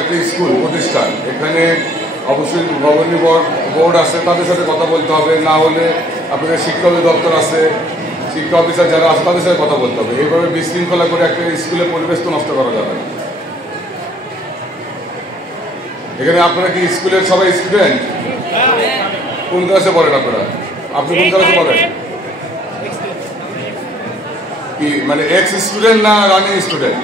একটা স্কুল প্রতিষ্ঠান, এখানে অবশ্যই গভর্নিং বোর্ড আছে, তাদের সাথে কথা বলতে হবে। না হলে আপনাদের শিক্ষা অধিদপ্তর আছে, শিক্ষা অফিসার যারা আছে তাদের সাথে কথা বলতে হবে। এইভাবে বিশৃঙ্খলা করে একটা স্কুলের পরিবেশ তো নষ্ট করা যাবে না। এখানে আপনারা কি স্কুলের সবাই স্টুডেন্ট? কোন ক্লাসে পড়েন আপনারা? আপনি কোন ক্লাসে পড়েন? কি মানে এক্স স্টুডেন্ট না রানিং স্টুডেন্ট?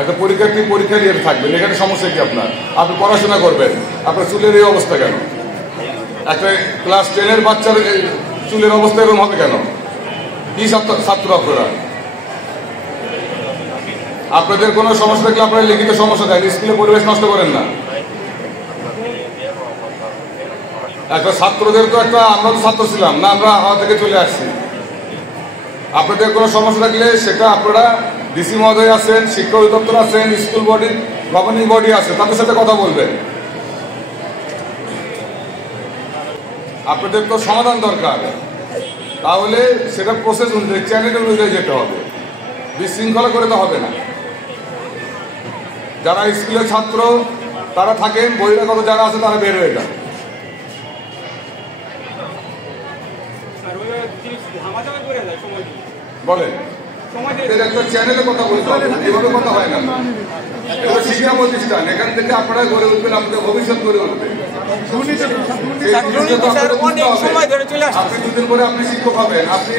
একটা পরীক্ষার্থী পরীক্ষা দিয়ে থাকবেন, এখানে সমস্যা কি আপনার? আপনি পড়াশোনা করবেন, আপনার চুলের এই অবস্থা কেন? একটা ক্লাস 10-এর বাচ্চার চুলের অবস্থা এরকম হবে কেন? কি ছাত্র আপনারা? আপনাদের কোনো সমস্যা থাকলে আপনারা লিখিত সমস্যা দেন, স্কুলে পরিবেশ নষ্ট করেন না। একটা ছাত্রদের তো একটা, আমরা তো ছাত্র ছিলাম না, আমরা হাওয়া থেকে চলে আসছি। আপনাদের কোনো সমস্যা থাকলে সেটা আপনারা ডিসি মহোদয় আছেন, শিক্ষা অধিদপ্তর আছেন, স্কুল বডি গভর্নিং বডি আছে, তাদের সাথে কথা বলবেন। আপনাদের তো সমাধান দরকার, তাহলে সেটা প্রসেস অনুযায়ী চ্যানেল অনুযায়ী যেতে হবে, বিশৃঙ্খলা করে তো হবে না। যারা স্কুলের ছাত্র তারা থাকেন, বহিরাগত যারা আছে তারা বের হয়ে যান। বলেন একটা চ্যানেলে কথা বলতে হবে, এভাবে কথা হয় না। এটা শিক্ষা প্রতিষ্ঠান, এখান থেকে আপনারা গড়ে উঠবেন, আপনাদের ভবিষ্যৎ গড়ে উঠবেন। আপনি দুদিন পরে আপনি শিক্ষক হবেন, আপনি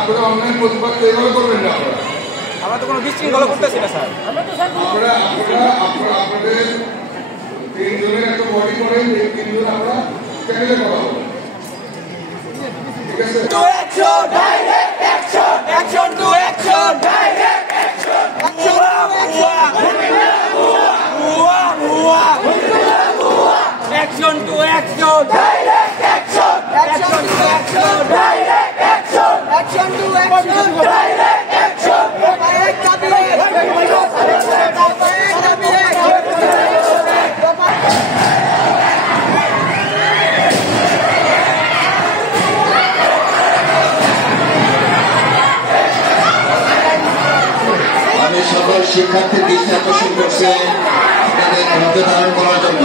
আপনারা অনলাইন প্রতিবাদ এইভাবে করবেন না। আমরা তো কোনো বিশৃঙ্খলা করতেছি না স্যার। আপনাদের 3 জনের একটা বডি করেন, এই 3 জন আমরা চ্যানেলে কথা বলবো, ঠিক আছে? To action, direct action, action to action, direct action, action to action, direct action, action to action, direct action, action to action, direct action, direct সকল শিক্ষার্থীর দৃষ্টি আকর্ষণ করছে আপনাদের ধৈর্য ধারণ করার জন্য।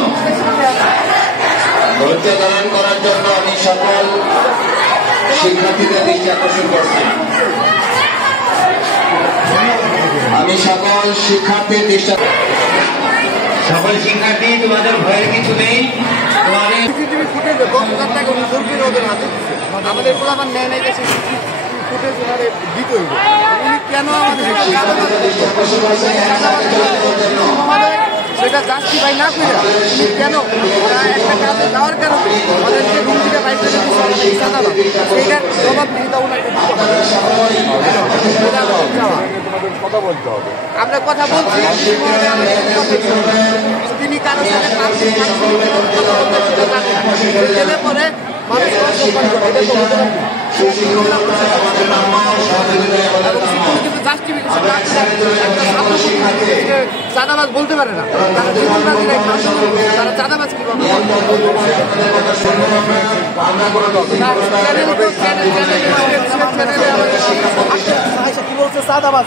ধৈর্য ধারণ করার জন্য আমি সকল শিক্ষার্থীদের দৃষ্টি আকর্ষণ করছি। আমি সকল শিক্ষার্থীর দৃষ্টি, সকল শিক্ষার্থী তোমাদের ভয়ের কিছু নেই। তোমাদের আমাদের পোলাপান নেয় নাই বেশি ফুটেজ ওনারে দিতে হইব। উনি কেন সেটা জাস্টিফাই না করে উনি কেন একটা কাজে যাওয়ার কারণে আমাদেরকে রুম থেকে বাইরে সেইটার জবাব দিতে ওনাকে কথা বলতে হবে। আমরা কথা বলছি, তিনি কারোর সাথে গেলে পরে মানুষ চাঁদাবাজ বলতে পারে না, তারা চাঁদাবাজ কিভাবে কি বলছে চাঁদাবাজ।